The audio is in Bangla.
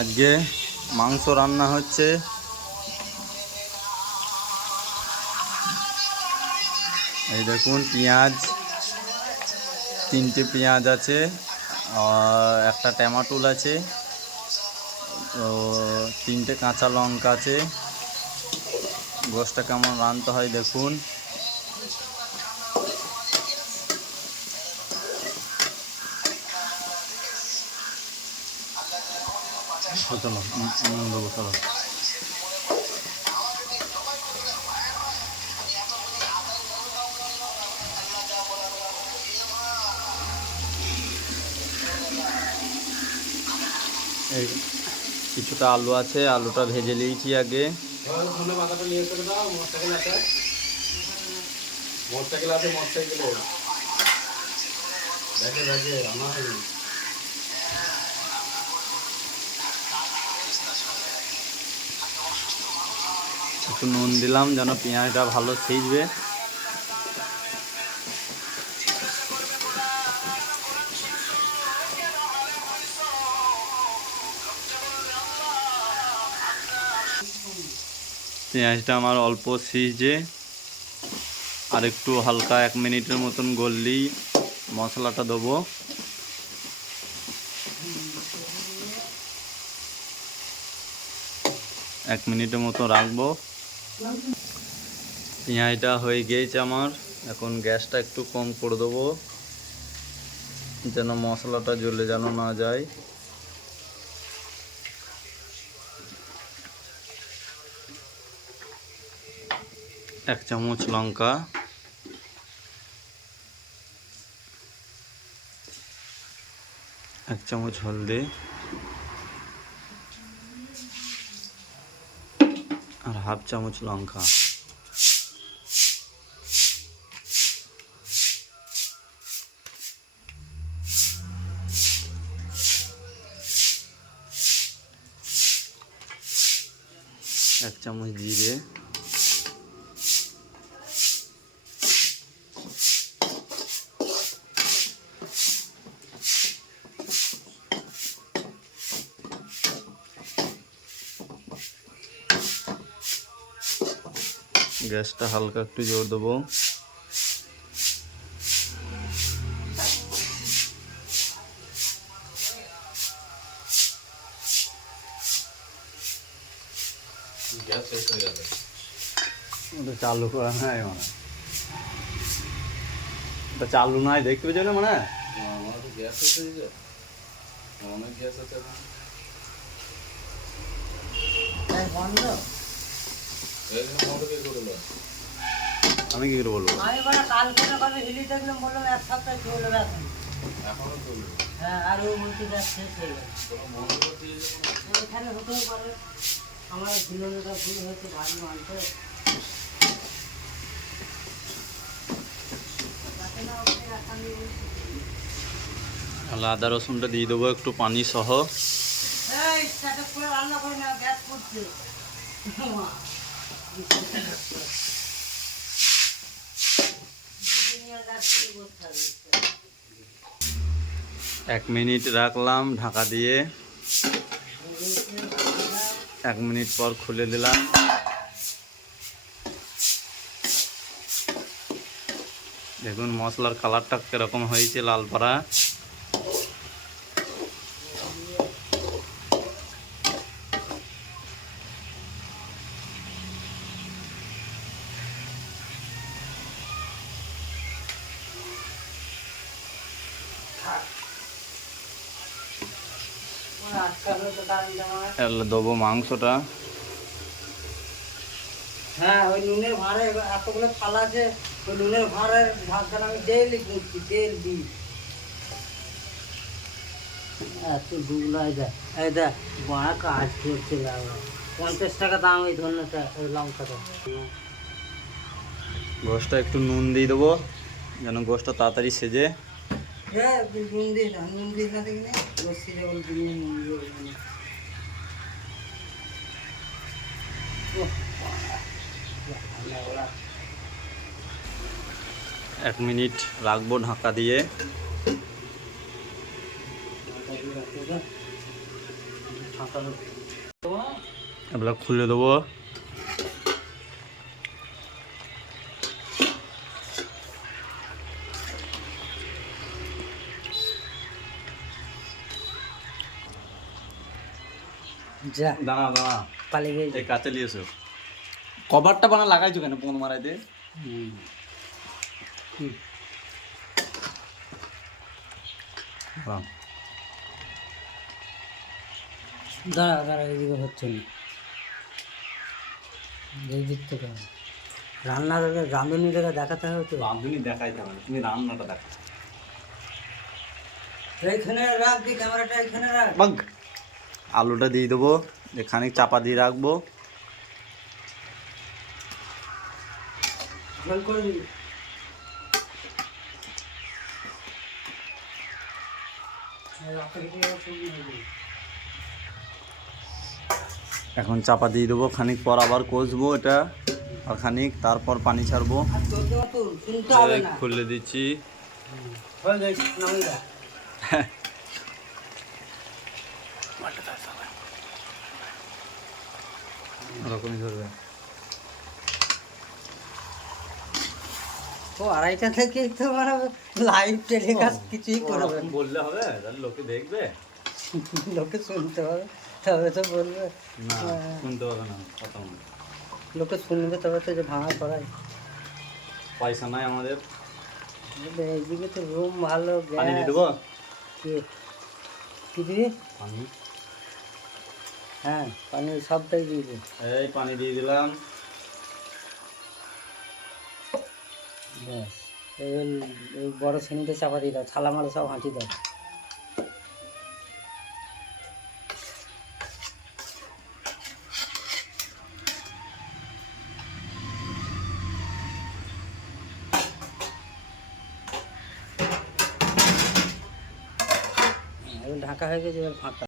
আজকে মাংস রান্না হচ্ছে। এই দেখুন পেঁয়াজ, 3টে পেঁয়াজ আছে, একটা টমেটো আছে, 3টে কাঁচা লঙ্কা আছে। গোশটা কেমন রান্নতে হয় দেখুন। চলো দেবো, চলো। এই কিছুটা আলু আছে, আলুটা ভেজে নিয়েছি আগে। একটু নুন দিলাম যেন পেঁয়াজটা ভালো সিজবে। পেঁয়াজটা আমার অল্প সিজে, আর একটু হালকা 1 মিনিটের মতন গললেই মশলাটা দেবো। এক মিনিটের মতো রাখবো। পেঁয়াজটা হয়ে গিয়েছে আমার। এখন গ্যাসটা একটু কম করে দেবো যেন মশলাটা জ্বলে যেন না যায়। এক চামচ লঙ্কা, এক চামচ হলদি, আর হাফ চামচ লঙ্কা। এক চামচ জিরে, গ্যাসটা হালকা একটু জোর দেবো। গ্যাস শেষ হয়ে যাবে, ওটা চালু করা নাই মানে, ওটা চালু নাই দেখতে পেয়েছো না মানে। আমার তো গ্যাস শেষ হয়ে যায়, অনেক গ্যাস আছে বন্ধ। আমি কি করে বলবো? আমি বড় কালকে কবে হিলি দেখলাম, বললাম এক সপ্তাহ চলে গেছে, এখনো চলবে। হ্যাঁ, আর ওই বলতে গ্যাস শেষ হয়ে গেছে। বন্ধ করে দিয়ে যাবো, এখানে হতেও পারে আমার সিলিন্ডারটা ফুল হয়েছে, ভারী মানতে। আদা রসুনটা দিয়ে দেবো একটু পানি সহ। রান্না করে না, গ্যাস করছে। 1 মিনিট রাখলাম ঢাকা দিয়ে। 1 মিনিট পর খুলে দিলাম। দেখুন মশলার কালারটা কিরকম হয়েছে, লাল পাড়া। দেবো মাংসটা। হ্যাঁ, ওই নুনের ভাঁড়ে এতগুলো থালা আছে, ওই নুনের ভাঁড়ের ঢাকটা আমি ডেইলি করছি, ডেইলি। এত ডুবলাই দেয়, এই দেখ বড় কাজ করছে। 50 টাকা দাম এই ধরনেটা, ওই লঙ্কাটা। গোশটা একটু নুন দিয়ে দেবো যেন গোশটা তাড়াতাড়ি সেজে। হ্যাঁ, নুন দিই না, নুন দিই না, দেখি না গোশ সিজে বলে দিয়ে নুন দিয়ে। 1 মিনিট রাখবো ঢাকা দিয়ে। এবার খুলে দেবো। যা দাঁড়া দাঁড়া, পালিয়ে গেছে। এই কাছে নিয়েছো কভারটা বানা লাগাইছো কেন পোন মারাইতে? দাঁড়া দাঁড়া, এদিকে হচ্ছে না, এই দিক থেকে রান্না রাঁধুনি থেকে দেখাতে হবে তো। রাঁধুনি দেখাইতে হবে, তুমি রান্নাটা দেখো। এইখানে রাখ, দি ক্যামেরাটা এখানে রাখ। বাগ, আলুটা দিয়ে দেবো, খানিক চাপা দিয়ে রাখবো। জল করে দিবি। এখন চাপা দিয়ে দেবো, খানিক পর আবার কষবো এটা, আর খানিক তারপর পানি ছাড়বো। শুনতে হবে না। খুলে দিচ্ছি। হয়ে গেছে, নামিয়ে রাখ। ওরকমই ধরবে। ও 2:30 থেকে তো বানাবে লাইভ টেলিকাস্ট, কিছুই করবে না। বললে হবে, তাহলে লোকে দেখবে, লোকে শুনতে হবে, তবে তো বলবে। না শুনতে হবে না কথা বলে। লোকে শুনবে তবে তো, যে ভাঙা করাই। পয়সা নাই আমাদের। এইদিকে তো রুম ভালো, পানি দিয়ে গ্যাস। দেবো। কি দিবি? পানি, হ্যাঁ পানি সবটাই দিয়ে দিবি। এই পানি দিয়ে দিলাম। ব্যাস, এই বড় শ্রেণীতে চাপা দিয়ে দাও, থালা মালা সব হাঁটি দাও। ঢাকা হয়ে গেছে, এবার ফাঁকা।